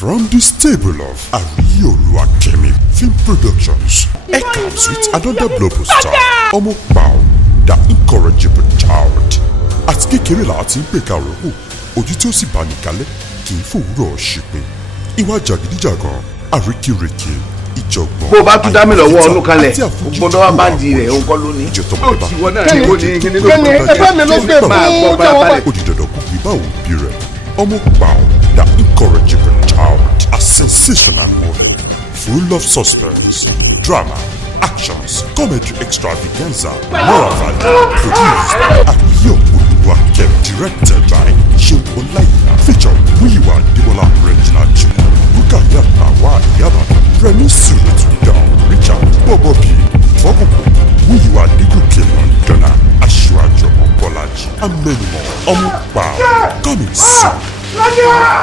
From the stable of Arioluwakemi Film Productions, it comes with another blockbuster, Ọmọ Pao, the incorrigible child. Àti kékeré la ti ń pè ká rògbò, ojú tí ó sì bá nìkalẹ̀ kì í fòwúrọ̀ ṣìpẹ̀. Ìwà jàgídíjàgan, àríkìrèkè, ìjọ̀gbọ̀n. Bó o bá tún dá mi lọ́wọ́ ọdún kalẹ̀, gbọ́dọ̀ wá bá di rẹ̀ òun kọ́ lónìí. Ìjọ̀tọ̀ bàbá Kẹ́ni ẹgbẹ́ mi ló gbé máa gbọ́ bàbá. Ó di dandan kó gbé báwo bí rẹ̀. Ọmọ Pao, the incorrigible child, a sensational movie full of suspense, drama, actions, comedy extravaganza, moral value, produced at Arioluwakemi, directed by Seun Ọláìyá, featured Múyìwá Adébọ́lá, Regina Chukwu, Rukayat Bawat Ìyábàdàn, Rẹ̀mí Sùrùtù, Richard Bọ́bọ́bí, Fọ́kùnkùn, Múyìwá Adégòkè Lọ́ndọ̀nà, Aṣíwájú Ọmọ Bọ́lájí, and many more. Ọmọ Pao, coming soon.